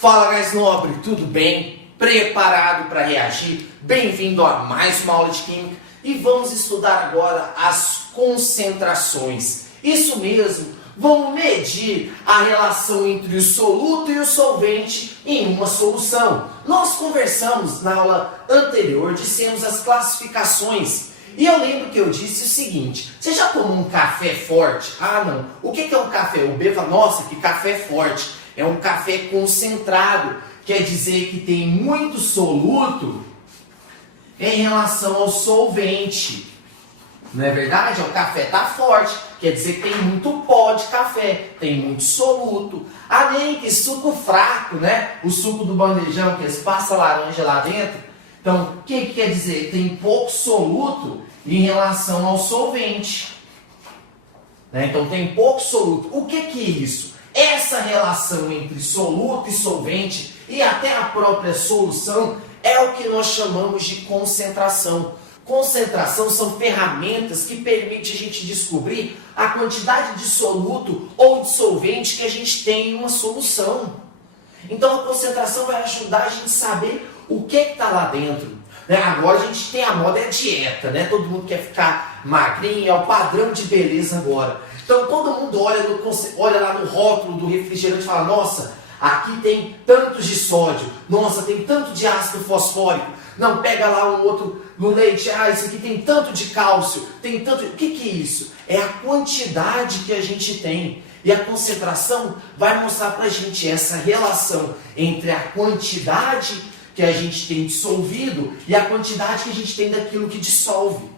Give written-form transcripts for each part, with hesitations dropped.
Fala, guys nobre, tudo bem? Preparado para reagir? Bem-vindo a mais uma aula de Química e vamos estudar agora as concentrações. Isso mesmo, vamos medir a relação entre o soluto e o solvente em uma solução. Nós conversamos na aula anterior, dissemos as classificações. E eu lembro que eu disse o seguinte: você já tomou um café forte? Ah, não. O que é um café? O B fala, nossa, que café forte. É um café concentrado. Quer dizer que tem muito soluto em relação ao solvente. Não é verdade? O café está forte. Quer dizer que tem muito pó de café. Tem muito soluto. Além que suco fraco, né? O suco do bandejão, que eles passam laranja lá dentro. Então, o que quer dizer? Tem pouco soluto em relação ao solvente. Né? Então, tem pouco soluto. O que é isso? Essa relação entre soluto e solvente e até a própria solução é o que nós chamamos de concentração. Concentração são ferramentas que permitem a gente descobrir a quantidade de soluto ou de solvente que a gente tem em uma solução. Então, a concentração vai ajudar a gente a saber o que está lá dentro. Agora a gente tem a moda, é a dieta, né? Todo mundo quer ficar magrinho, é o padrão de beleza agora. Então todo mundo olha lá no rótulo do refrigerante e fala, nossa, aqui tem tantos de sódio, nossa, tem tanto de ácido fosfórico. Não, pega lá um outro no leite, ah, isso aqui tem tanto de cálcio, tem tanto... O que é isso? É a quantidade que a gente tem. E a concentração vai mostrar pra gente essa relação entre a quantidade que a gente tem dissolvido e a quantidade que a gente tem daquilo que dissolve.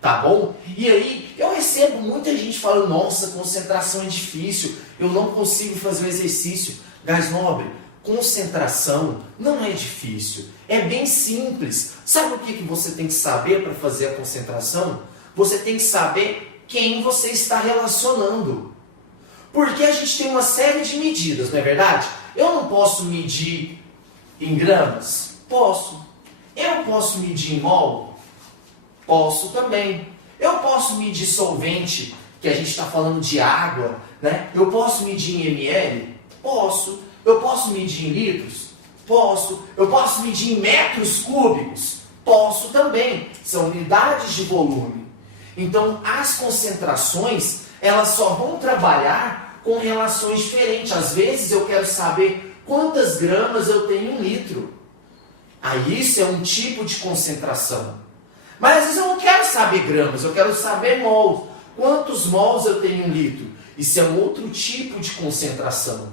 Tá bom? E aí, eu recebo muita gente falando, nossa, concentração é difícil, eu não consigo fazer o exercício. Gás nobre, concentração não é difícil, é bem simples. Sabe o que você tem que saber para fazer a concentração? Você tem que saber quem você está relacionando. Porque a gente tem uma série de medidas, não é verdade? Eu não posso medir em gramas? Posso. Eu posso medir em mol? Posso também. Eu posso medir solvente, que a gente está falando de água, né? Eu posso medir em ml? Posso. Eu posso medir em litros? Posso. Eu posso medir em metros cúbicos? Posso também. São unidades de volume. Então, as concentrações, elas só vão trabalhar com relações diferentes. Às vezes, eu quero saber quantas gramas eu tenho em litro. Aí, isso é um tipo de concentração. Mas às vezes eu não quero saber gramas, eu quero saber mols. Quantos mols eu tenho em litro? Isso é um outro tipo de concentração.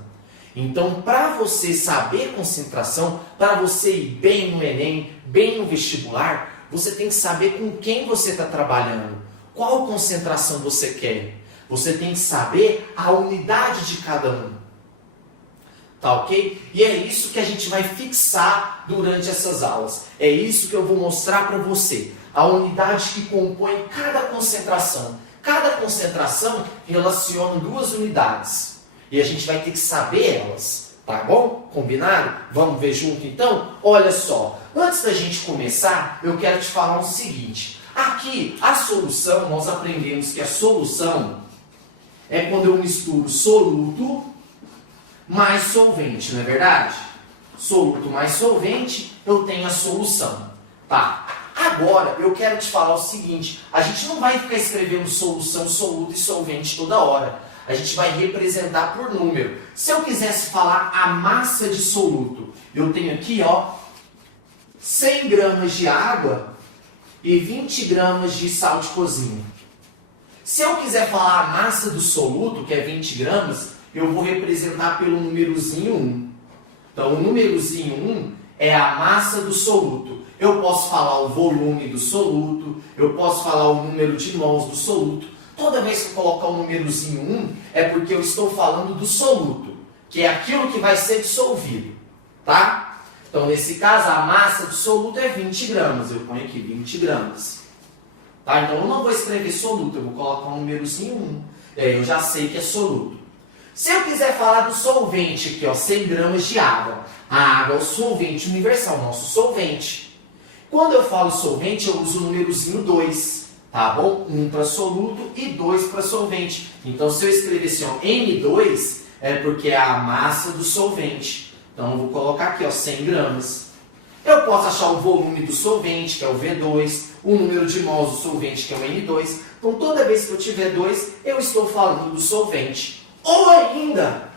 Então, para você saber concentração, para você ir bem no Enem, bem no vestibular, você tem que saber com quem você está trabalhando. Qual concentração você quer? Você tem que saber a unidade de cada um. Tá ok? E é isso que a gente vai fixar durante essas aulas. É isso que eu vou mostrar para você. A unidade que compõe cada concentração. Cada concentração relaciona duas unidades. E a gente vai ter que saber elas. Tá bom? Combinado? Vamos ver junto então? Olha só. Antes da gente começar, eu quero te falar o seguinte. Aqui, a solução, nós aprendemos que a solução é quando eu misturo soluto mais solvente, não é verdade? Soluto mais solvente, eu tenho a solução. Tá. Agora, eu quero te falar o seguinte, a gente não vai ficar escrevendo solução, soluto e solvente toda hora. A gente vai representar por número. Se eu quisesse falar a massa de soluto, eu tenho aqui, ó, 100 gramas de água e 20 gramas de sal de cozinha. Se eu quiser falar a massa do soluto, que é 20 gramas, eu vou representar pelo númerozinho 1. Então, o númerozinho 1 é a massa do soluto. Eu posso falar o volume do soluto, eu posso falar o número de mols do soluto. Toda vez que eu colocar o númerozinho 1, é porque eu estou falando do soluto, que é aquilo que vai ser dissolvido. Tá? Então, nesse caso, a massa do soluto é 20 gramas. Eu ponho aqui 20 gramas. Tá? Então, eu não vou escrever soluto, eu vou colocar o númerozinho 1. E aí eu já sei que é soluto. Se eu quiser falar do solvente aqui, ó, 100 gramas de água. A água é o solvente universal, nosso solvente. Quando eu falo solvente, eu uso o númerozinho 2, tá bom? 1 para soluto e 2 para solvente. Então, se eu escrever assim, ó, N2, é porque é a massa do solvente. Então eu vou colocar aqui, ó, 100 gramas. Eu posso achar o volume do solvente, que é o V2, o número de mols do solvente, que é o N2. Então toda vez que eu tiver 2, eu estou falando do solvente. Ou ainda,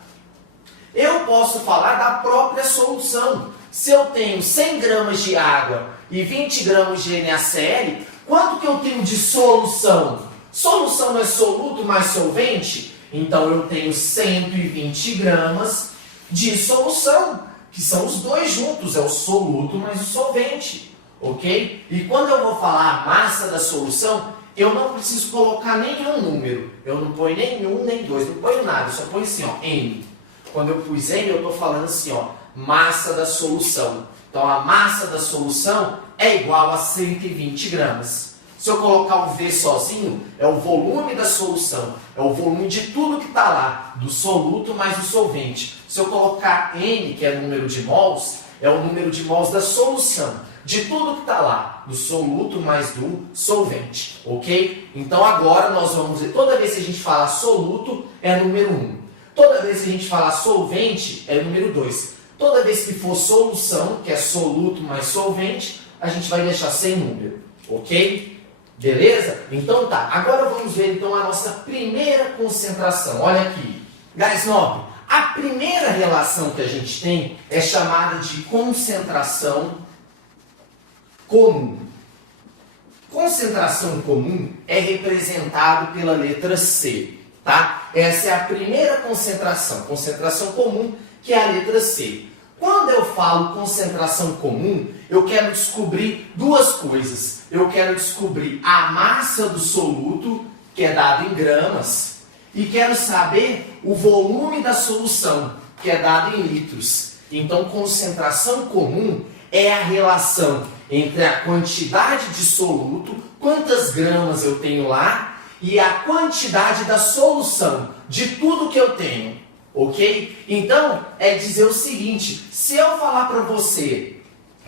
eu posso falar da própria solução. Se eu tenho 100 gramas de água e 20 gramas de NaCl, quanto que eu tenho de solução? Solução não é soluto mais solvente? Então eu tenho 120 gramas de solução, que são os dois juntos, é o soluto mais o solvente, ok? E quando eu vou falar a massa da solução, eu não preciso colocar nenhum número. Eu não ponho nem 1, nem 2, não ponho nada, eu só ponho assim, ó, N. Quando eu pus N, eu estou falando assim, ó, massa da solução. Então a massa da solução é igual a 120 gramas. Se eu colocar o V sozinho, é o volume da solução, é o volume de tudo que está lá, do soluto mais do solvente. Se eu colocar N, que é o número de mols, é o número de mols da solução, de tudo que está lá, do soluto mais do solvente, ok? Então agora nós vamos ver, toda vez que a gente fala soluto, é número 1. Toda vez que a gente falar solvente, é número 2. Toda vez que for solução, que é soluto mais solvente, a gente vai deixar sem número, ok? Beleza? Então tá, agora vamos ver então a nossa primeira concentração. Olha aqui, gás nobre, a primeira relação que a gente tem é chamada de concentração comum. Concentração comum é representado pela letra C, tá? Essa é a primeira concentração comum, que é a letra C. Quando eu falo concentração comum, eu quero descobrir duas coisas. Eu quero descobrir a massa do soluto, que é dado em gramas, e quero saber o volume da solução, que é dado em litros. Então, concentração comum é a relação entre a quantidade de soluto, quantas gramas eu tenho lá, e a quantidade da solução, de tudo que eu tenho. Ok? Então, é dizer o seguinte, se eu falar para você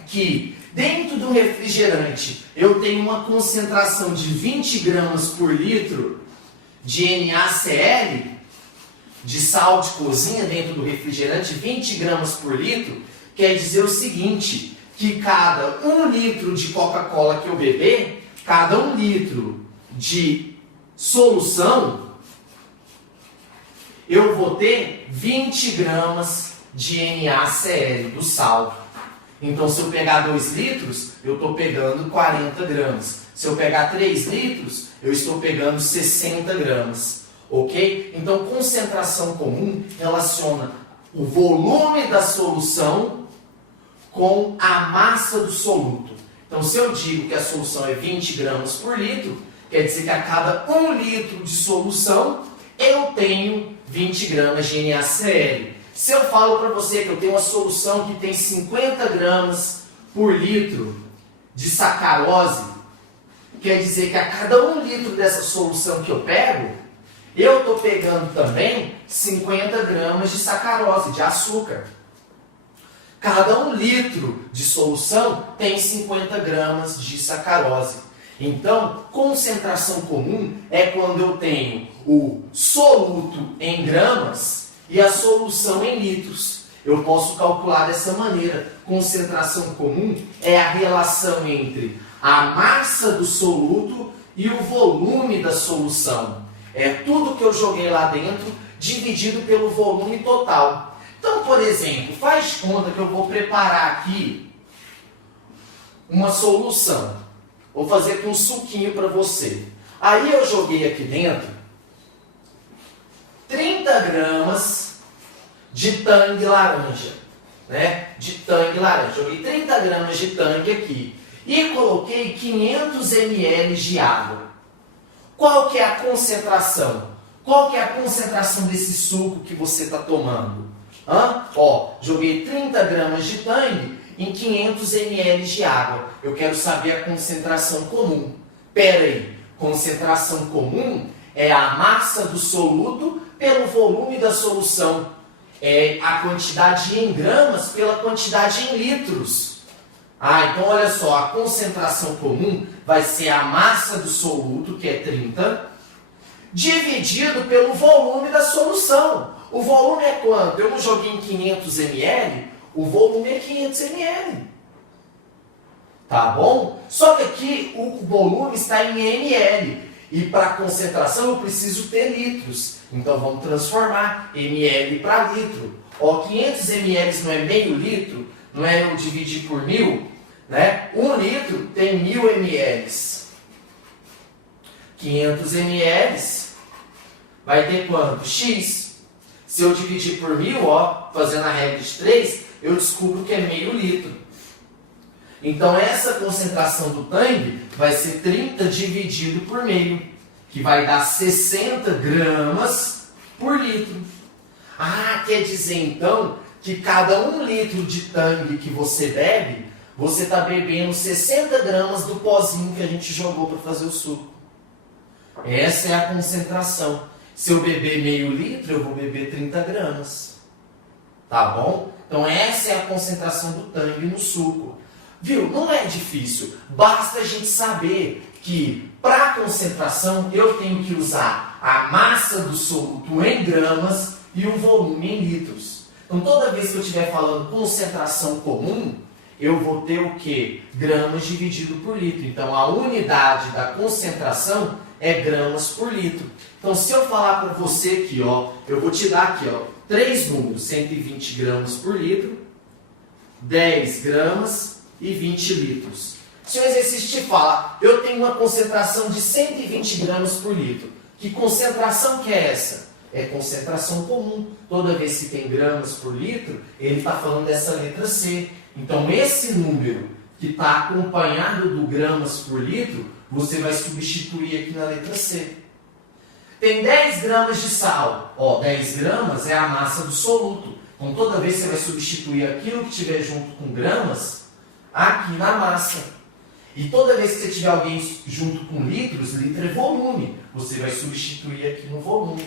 que dentro do refrigerante eu tenho uma concentração de 20 gramas por litro de NaCl, de sal de cozinha dentro do refrigerante, 20 gramas por litro, quer dizer o seguinte, que cada 1 litro de Coca-Cola que eu beber, cada 1 litro de solução, eu vou ter 20 gramas de NaCl, do sal. Então, se eu pegar 2 litros, eu estou pegando 40 gramas. Se eu pegar 3 litros, eu estou pegando 60 gramas. Ok? Então, concentração comum relaciona o volume da solução com a massa do soluto. Então, se eu digo que a solução é 20 gramas por litro, quer dizer que a cada 1 litro de solução, eu tenho 20 gramas de NaCl. Se eu falo para você que eu tenho uma solução que tem 50 gramas por litro de sacarose, quer dizer que a cada 1 litro dessa solução que eu pego, eu estou pegando também 50 gramas de sacarose, de açúcar. Cada 1 litro de solução tem 50 gramas de sacarose. Então, concentração comum é quando eu tenho o soluto em gramas e a solução em litros. Eu posso calcular dessa maneira. Concentração comum é a relação entre a massa do soluto e o volume da solução. É tudo que eu joguei lá dentro dividido pelo volume total. Então, por exemplo, faz conta que eu vou preparar aqui uma solução. Vou fazer aqui um suquinho para você. Aí eu joguei aqui dentro 30 gramas de Tang laranja. Né? De Tang laranja. Joguei 30 gramas de Tang aqui. E coloquei 500 ml de água. Qual que é a concentração? Qual que é a concentração desse suco que você está tomando? Ó, joguei 30 gramas de Tang em 500 ml de água. Eu quero saber a concentração comum. Pera aí, concentração comum é a massa do soluto pelo volume da solução. É a quantidade em gramas pela quantidade em litros. Então olha só, a concentração comum vai ser a massa do soluto, que é 30, dividido pelo volume da solução. O volume é quanto? Eu não joguei em 500 ml, O volume é 500 ml. Tá bom? Só que aqui o volume está em ml. E para concentração eu preciso ter litros. Então vamos transformar ml para litro. Ó, 500 ml não é meio litro? Não é eu dividir por 1000? Né? 1 litro tem 1000 ml. 500 ml vai ter quanto? X. Se eu dividir por 1000, ó, fazendo a regra de 3, eu descubro que é meio litro. Então essa concentração do tangue vai ser 30 dividido por meio, que vai dar 60 gramas por litro. Ah, quer dizer então que cada 1 litro de tangue que você bebe, você está bebendo 60 gramas do pozinho que a gente jogou para fazer o suco. Essa é a concentração. Se eu beber meio litro, eu vou beber 30 gramas. Tá bom? Então essa é a concentração do tangue no suco. Viu? Não é difícil. Basta a gente saber que para concentração eu tenho que usar a massa do soluto em gramas e o volume em litros. Então toda vez que eu estiver falando concentração comum, eu vou ter o quê? Gramas dividido por litro. Então a unidade da concentração é gramas por litro. Então se eu falar para você aqui, ó, eu vou te dar aqui, ó, 3 números, 120 gramas por litro, 10 gramas e 20 litros. Se o exercício te fala, eu tenho uma concentração de 120 gramas por litro, que concentração que é essa? É concentração comum. Toda vez que tem gramas por litro, ele está falando dessa letra C. Então esse número que está acompanhado do gramas por litro, você vai substituir aqui na letra C. Tem 10 gramas de sal. Ó, 10 gramas é a massa do soluto. Então toda vez você vai substituir aquilo que tiver junto com gramas aqui na massa. E toda vez que você tiver alguém junto com litros, litro é volume. Você vai substituir aqui no volume.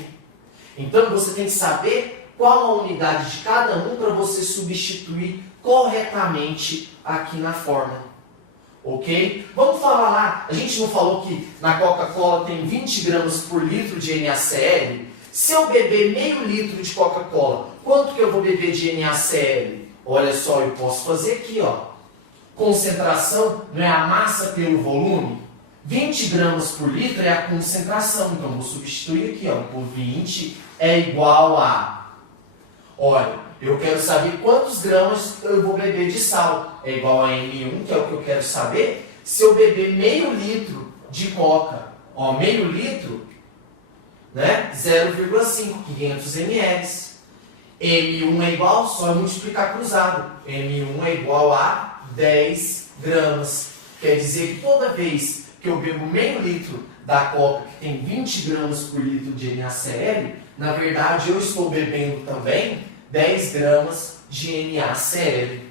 Então você tem que saber qual a unidade de cada um para você substituir corretamente aqui na fórmula. Ok? Vamos falar lá. A gente não falou que na Coca-Cola tem 20 gramas por litro de NaCl? Se eu beber meio litro de Coca-Cola, quanto que eu vou beber de NaCl? Olha só, eu posso fazer aqui, ó. Concentração não é a massa pelo volume? 20 gramas por litro é a concentração. Então, vou substituir aqui, ó, por 20 é igual a... Olha, eu quero saber quantos gramas eu vou beber de sal. É igual a M1, que é o que eu quero saber. Se eu beber meio litro de Coca, ó, meio litro, né, 0,5, 500 ml. M1 é igual, só eu multiplicar cruzado. M1 é igual a 10 gramas. Quer dizer que toda vez que eu bebo meio litro da Coca, que tem 20 gramas por litro de NaCl, na verdade eu estou bebendo também 10 gramas de NaCl.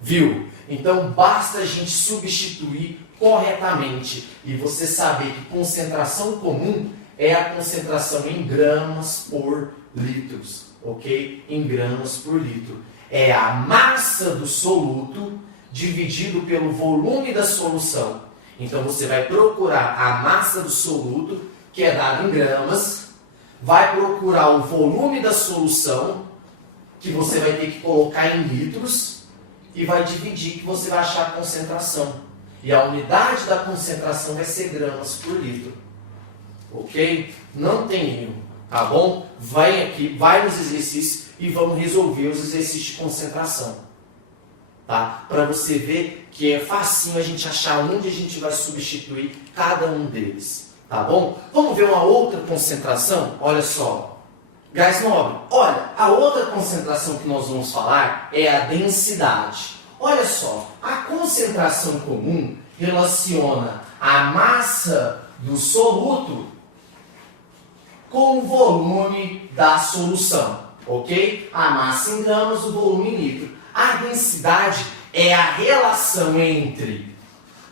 Viu? Então basta a gente substituir corretamente e você saber que concentração comum é a concentração em gramas por litros, ok? Em gramas por litro. É a massa do soluto dividido pelo volume da solução. Então você vai procurar a massa do soluto, que é dado em gramas, vai procurar o volume da solução, que você vai ter que colocar em litros, e vai dividir, que você vai achar a concentração. E a unidade da concentração vai ser gramas por litro. Ok? Não tem erro, tá bom? Vai aqui, vai nos exercícios e vamos resolver os exercícios de concentração. Tá? Para você ver que é facinho a gente achar onde a gente vai substituir cada um deles. Tá bom? Vamos ver uma outra concentração? Olha só. Gás nobre. Olha, a outra concentração que nós vamos falar é a densidade. Olha só, a concentração comum relaciona a massa do soluto com o volume da solução, ok? A massa em gramas, o volume em litro. A densidade é a relação entre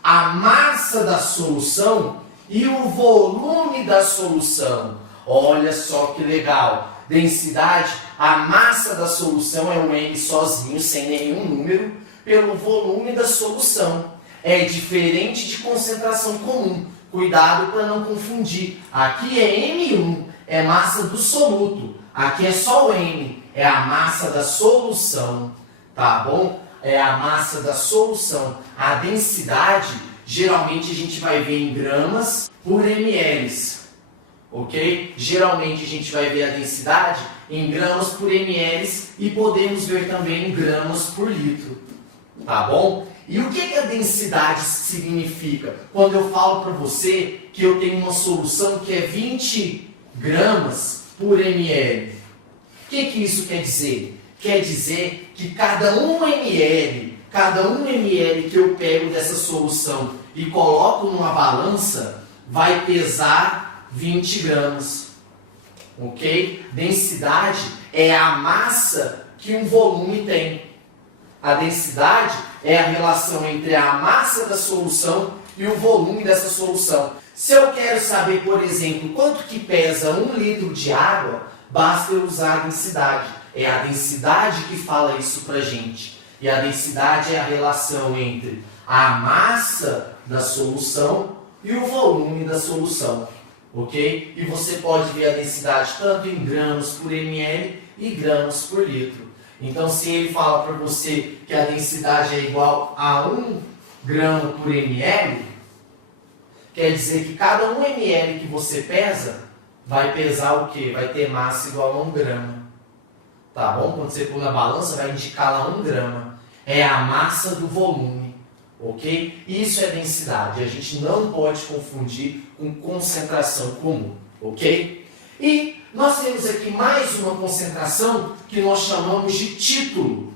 a massa da solução e o volume da solução. Olha só que legal. Densidade, a massa da solução é um M sozinho, sem nenhum número, pelo volume da solução. É diferente de concentração comum. Cuidado para não confundir. Aqui é M1, é massa do soluto. Aqui é só o M, é a massa da solução, tá bom? É a massa da solução. A densidade, geralmente a gente vai ver em gramas por ml, ok? Geralmente a gente vai ver a densidade em gramas por ml e podemos ver também em gramas por litro, tá bom? E o que a densidade significa? Quando eu falo para você que eu tenho uma solução que é 20 gramas por ml. O que isso quer dizer? Quer dizer que cada 1 ml que eu pego dessa solução e coloco numa balança, vai pesar 20 gramas. Ok? Densidade é a massa que um volume tem. A densidade é a relação entre a massa da solução e o volume dessa solução. Se eu quero saber, por exemplo, quanto que pesa 1 litro de água, basta eu usar a densidade. É a densidade que fala isso pra gente. E a densidade é a relação entre a massa da solução e o volume da solução. Ok? E você pode ver a densidade tanto em gramas por ml e gramas por litro. Então, se ele fala para você que a densidade é igual a 1 grama por ml, quer dizer que cada 1 ml que você pesa vai pesar o quê? Vai ter massa igual a 1 grama. Tá bom? Quando você pôr na balança, vai indicar lá 1 grama. É a massa do volume. Ok? Isso é densidade. A gente não pode confundir com concentração comum. Ok? E nós temos aqui mais uma concentração que nós chamamos de título.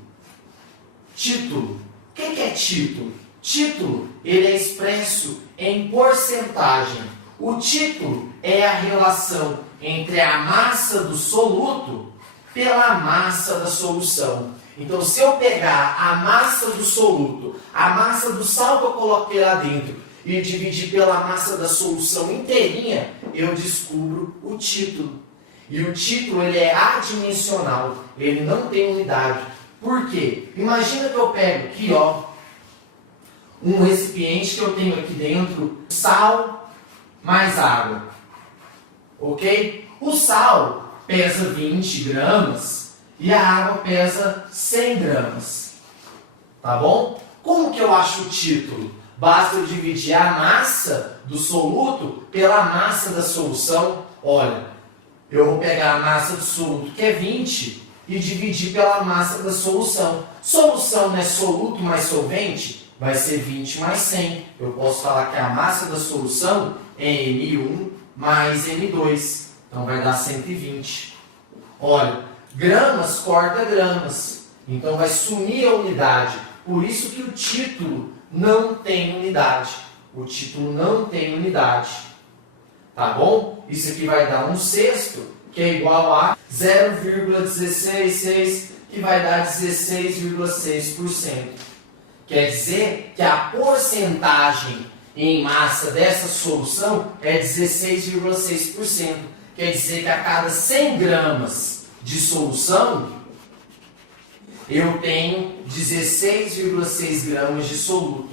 Título. O que é título? Título, ele é expresso em porcentagem. O título é a relação entre a massa do soluto pela massa da solução. Então, se eu pegar a massa do soluto, a massa do sal que eu coloquei lá dentro, e dividir pela massa da solução inteirinha, eu descubro o título. E o título, ele é adimensional, ele não tem unidade. Por quê? Imagina que eu pego aqui, ó, um recipiente que eu tenho aqui dentro, sal mais água. Ok? O sal pesa 20 gramas e a água pesa 100 gramas. Tá bom? Como que eu acho o título? Basta eu dividir a massa do soluto pela massa da solução. Olha, eu vou pegar a massa do soluto, que é 20, e dividir pela massa da solução. Solução não é soluto mais solvente? Vai ser 20 mais 100. Eu posso falar que a massa da solução é M1 mais M2. Então vai dar 120. Olha, gramas corta gramas. Então vai sumir a unidade. Por isso que o título não tem unidade. O título não tem unidade. Tá bom? Isso aqui vai dar 1/6, que é igual a 0,166, que vai dar 16,6%. Quer dizer que a porcentagem em massa dessa solução é 16,6%. Quer dizer que a cada 100 gramas de solução, eu tenho 16,6 gramas de soluto.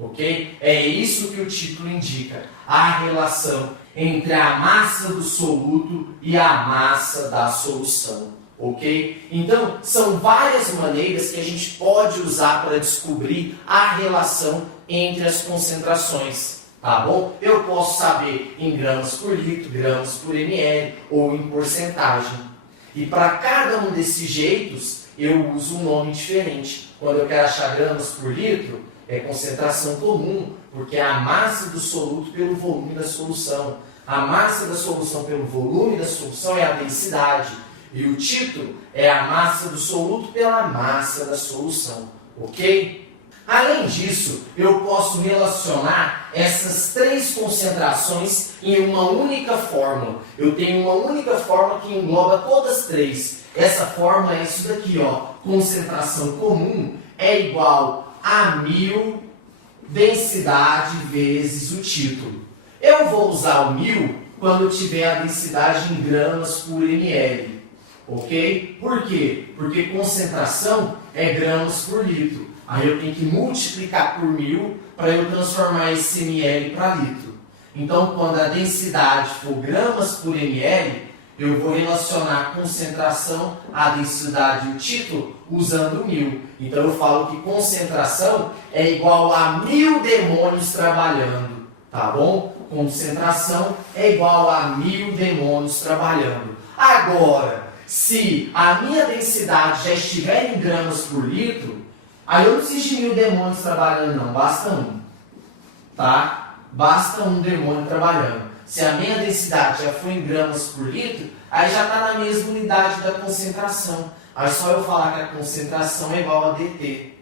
Ok? É isso que o título indica. A relação entre a massa do soluto e a massa da solução. Ok? Então, são várias maneiras que a gente pode usar para descobrir a relação entre as concentrações. Tá bom? Eu posso saber em gramas por litro, gramas por ml ou em porcentagem. E para cada um desses jeitos, eu uso um nome diferente. Quando eu quero achar gramas por litro, é concentração comum, porque é a massa do soluto pelo volume da solução. A massa da solução pelo volume da solução é a densidade. E o título é a massa do soluto pela massa da solução. Ok? Além disso, eu posso relacionar essas três concentrações em uma única fórmula. Eu tenho uma única fórmula que engloba todas as três. Essa fórmula é isso daqui, ó. Concentração comum é igual a 1000 densidade vezes o título. Eu vou usar o 1000 quando eu tiver a densidade em gramas por ml. Ok? Por quê? Porque concentração é gramas por litro. Aí eu tenho que multiplicar por 1000 para eu transformar esse ml para litro. Então, quando a densidade for gramas por ml, Eu vou relacionar a concentração, a densidade e o título usando 1000. Então eu falo que concentração é igual a 1000 demônios trabalhando, tá bom? Concentração é igual a 1000 demônios trabalhando. Agora, se a minha densidade já estiver em gramas por litro, aí eu não preciso de 1000 demônios trabalhando não, basta um, tá? Basta um demônio trabalhando. Se a minha densidade já for em gramas por litro, aí já está na mesma unidade da concentração. Aí só eu falar que a concentração é igual a dt.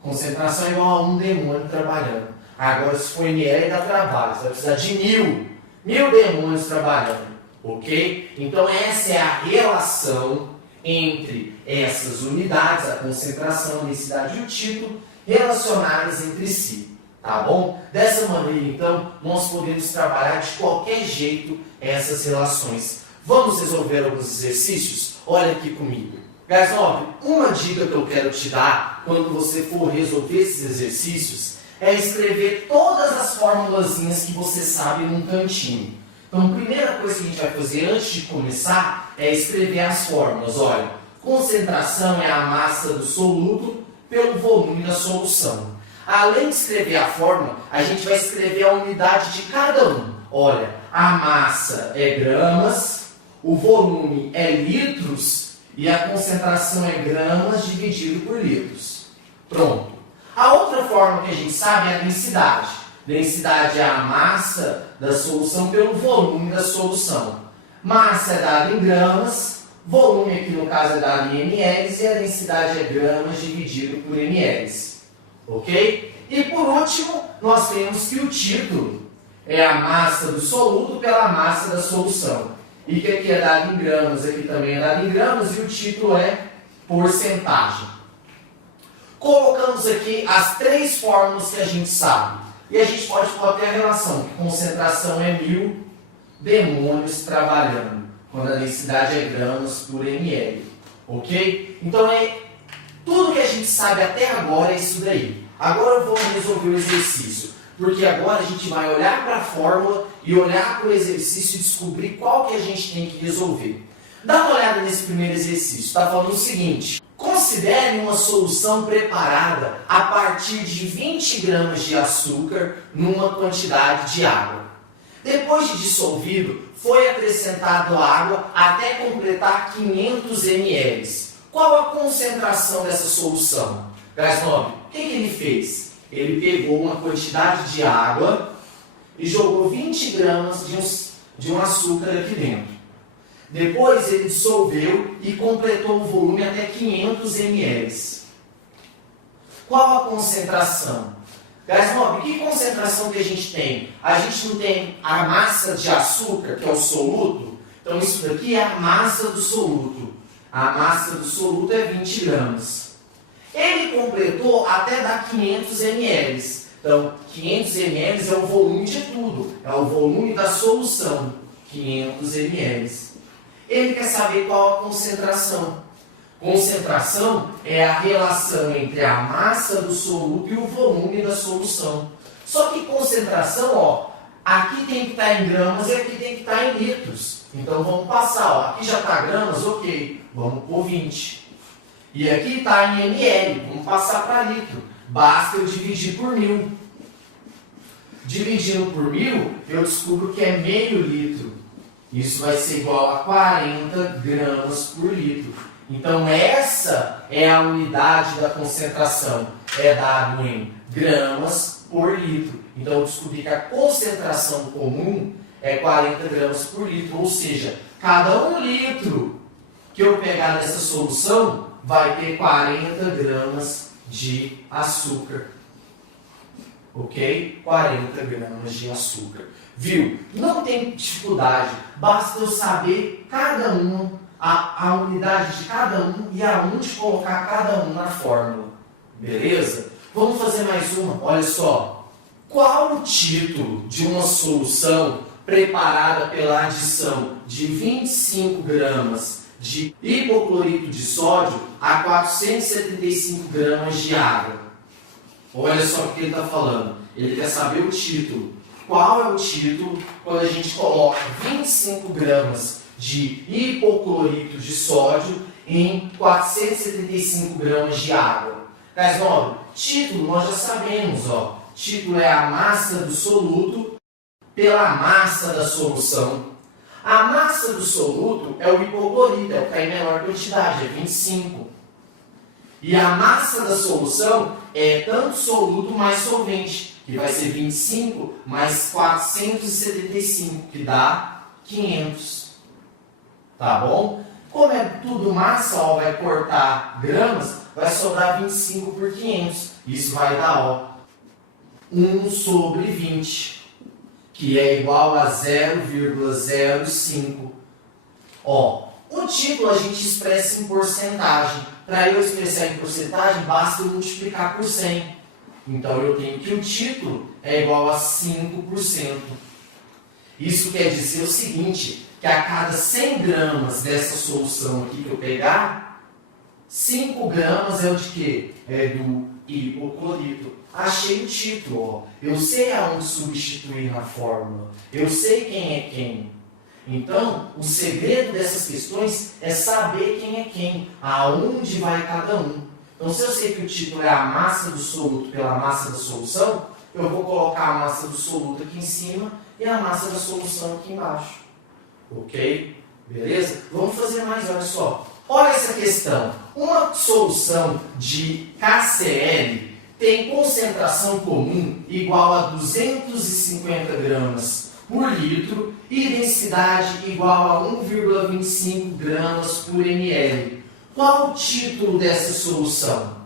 Concentração é igual a um demônio trabalhando. Agora, se for ml, dá trabalho. Você vai precisar de 1000 demônios trabalhando. Ok? Então, essa é a relação entre essas unidades, a concentração, a densidade e o título, relacionadas entre si. Tá bom? Dessa maneira, então, nós podemos trabalhar de qualquer jeito essas relações. Vamos resolver alguns exercícios? Olha aqui comigo. Guys, ó, uma dica que eu quero te dar quando você for resolver esses exercícios é escrever todas as formulazinhas que você sabe num cantinho. Então, a primeira coisa que a gente vai fazer antes de começar é escrever as fórmulas. Olha, concentração é a massa do soluto pelo volume da solução. Além de escrever a fórmula, a gente vai escrever a unidade de cada um. Olha, a massa é gramas, o volume é litros e a concentração é gramas dividido por litros. Pronto. A outra fórmula que a gente sabe é a densidade. Densidade é a massa da solução pelo volume da solução. Massa é dada em gramas, volume aqui no caso é dado em ml e a densidade é gramas dividido por ml. Ok? E por último, nós temos que o título é a massa do soluto pela massa da solução. E que aqui é dado em gramas, aqui também é dado em gramas, e o título é porcentagem. Colocamos aqui as três fórmulas que a gente sabe. E a gente pode colocar a relação, que concentração é 1000 demônios trabalhando, quando a densidade é gramas por ml. Ok? Então, tudo que a gente sabe até agora é isso daí. Agora vamos resolver o exercício, porque agora a gente vai olhar para a fórmula e olhar para o exercício e descobrir qual que a gente tem que resolver. Dá uma olhada nesse primeiro exercício. Está falando o seguinte: considere uma solução preparada a partir de 20 gramas de açúcar numa quantidade de água. Depois de dissolvido, foi acrescentado água até completar 500 ml. Qual a concentração dessa solução? Gás nobre, o que ele fez? Ele pegou uma quantidade de água e jogou 20 gramas de um açúcar aqui dentro. Depois ele dissolveu e completou o volume até 500 ml. Qual a concentração? Gás nobre, que concentração que a gente tem? A gente não tem a massa de açúcar, que é o soluto? Então isso daqui é a massa do soluto. A massa do soluto é 20 gramas. Ele completou até dar 500 ml. Então, 500 ml é o volume de tudo. É o volume da solução. 500 ml. Ele quer saber qual a concentração. Concentração é a relação entre a massa do soluto e o volume da solução. Só que concentração, ó, aqui tem que estar em gramas e aqui tem que estar em litros. Então vamos passar, ó, aqui já está gramas, ok, vamos por 20. E aqui está em ml, vamos passar para litro. Basta eu dividir por 1000. Dividindo por 1000, eu descubro que é meio litro. Isso vai ser igual a 40 gramas por litro. Então essa é a unidade da concentração. É dado em gramas por litro. Então eu descobri que a concentração comum é 40 gramas por litro. Ou seja, cada 1 litro que eu pegar nessa solução vai ter 40 gramas de açúcar. Ok? 40 gramas de açúcar. Viu? Não tem dificuldade. Basta eu saber cada um, a unidade de cada um e aonde colocar cada um na fórmula. Beleza? Vamos fazer mais uma. Olha só. Qual o título de uma solução preparada pela adição de 25 gramas de hipoclorito de sódio a 475 gramas de água? Olha só o que ele está falando. Ele quer saber o título. Qual é o título quando a gente coloca 25 gramas de hipoclorito de sódio em 475 gramas de água. Guys, ó, título nós já sabemos, ó. Título é a massa do soluto pela massa da solução. A massa do soluto é o hipoclorito, é o que está em menor quantidade, é 25. E a massa da solução é tanto soluto mais solvente, que vai ser 25 mais 475, que dá 500. Tá bom? Como é tudo massa, ó, vai cortar gramas, vai sobrar 25 por 500. Isso vai dar, ó, 1 sobre 20, que é igual a 0,05. Ó, o título a gente expressa em porcentagem. Para eu expressar em porcentagem, basta eu multiplicar por 100. Então eu tenho que o título é igual a 5%. Isso quer dizer o seguinte, que a cada 100 gramas dessa solução aqui que eu pegar, 5 gramas é o de quê? É do hipoclorito. Achei o título, ó. Eu sei aonde substituir na fórmula. Eu sei quem é quem. Então, o segredo dessas questões é saber quem é quem, aonde vai cada um. Então, se eu sei que o título é a massa do soluto pela massa da solução, eu vou colocar a massa do soluto aqui em cima e a massa da solução aqui embaixo. Ok? Beleza? Vamos fazer mais, olha só. Olha essa questão. Uma solução de KCl tem concentração comum igual a 250 gramas por litro e densidade igual a 1,25 gramas por ml. Qual o título dessa solução?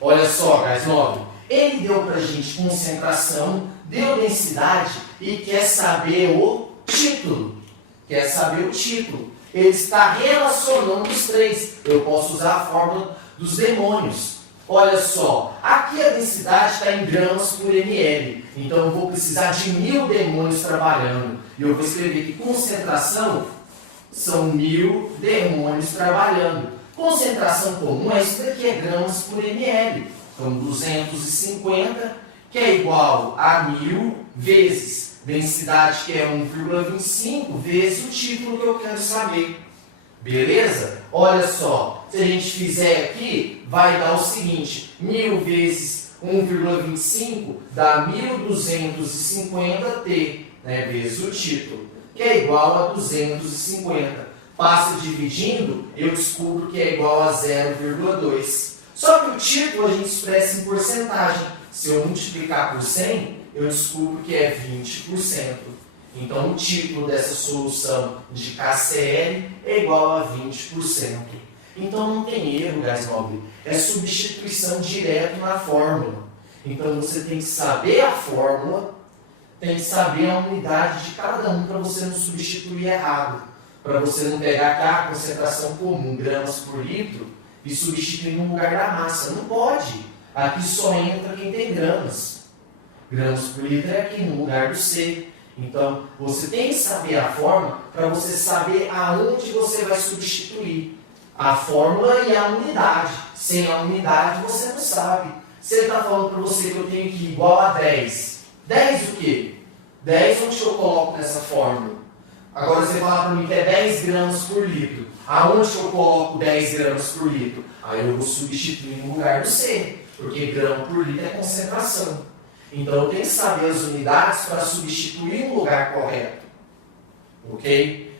Olha só, guys, nobre. Ele deu pra gente concentração, deu densidade e quer saber o título. Quer saber o título. Ele está relacionando os três. Eu posso usar a fórmula dos demônios. Olha só, aqui a densidade está em gramas por ml. Então eu vou precisar de 1000 demônios trabalhando. E eu vou escrever que concentração são 1000 demônios trabalhando. Concentração comum é isso daqui, é gramas por ml. Então 250, que é igual a 1000 vezes densidade, que é 1,25, vezes o título que eu quero saber. Beleza? Olha só, se a gente fizer aqui, vai dar o seguinte, 1000 vezes 1,25 dá 1250T, né, vezes o título, que é igual a 250. Passa dividindo, eu descubro que é igual a 0,2. Só que o título a gente expressa em porcentagem. Se eu multiplicar por 100, eu descubro que é 20%. Então, o título dessa solução de KCl é igual a 20%. Então, não tem erro, guys, nobre. É substituição direto na fórmula. Então, você tem que saber a fórmula, tem que saber a unidade de cada um para você não substituir errado. Para você não pegar a concentração comum, gramas por litro, e substituir no lugar da massa. Não pode. Aqui só entra quem tem gramas. Gramas por litro é aqui no lugar do C. Então, você tem que saber a fórmula para você saber aonde você vai substituir a fórmula e a unidade. Sem a unidade, você não sabe. Se ele está falando para você que eu tenho que ir igual a 10. 10 o quê? 10 onde eu coloco nessa fórmula? Agora você fala para mim que é 10 gramas por litro. Aonde eu coloco 10 gramas por litro? Aí eu vou substituir no lugar do C. Porque grama por litro é concentração. Então eu tenho que saber as unidades para substituir no lugar correto. Ok?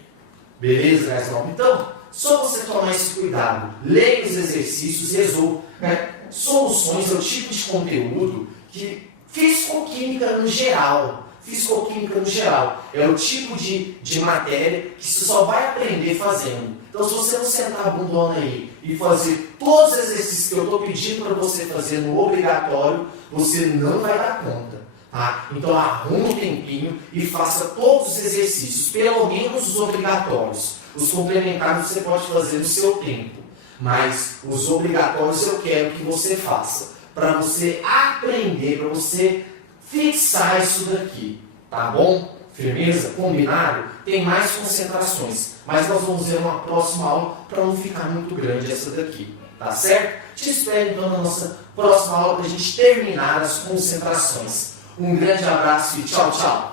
Beleza, guys? Então, só você tomar esse cuidado. Leia os exercícios, resolva. Né? Soluções é o tipo de conteúdo que físico-química no geral. Físico-química no geral. É o tipo de matéria que você só vai aprender fazendo. Então, se você não sentar a bundona aí e fazer todos os exercícios que eu estou pedindo para você fazer no obrigatório, você não vai dar conta. Tá? Então, arrume um tempinho e faça todos os exercícios, pelo menos os obrigatórios. Os complementares você pode fazer no seu tempo. Mas os obrigatórios eu quero que você faça. Para você aprender, para você fixar isso daqui, tá bom? Firmeza? Combinado? Tem mais concentrações, mas nós vamos ver uma próxima aula para não ficar muito grande essa daqui, tá certo? Te espero então na nossa próxima aula para a gente terminar as concentrações. Um grande abraço e tchau, tchau!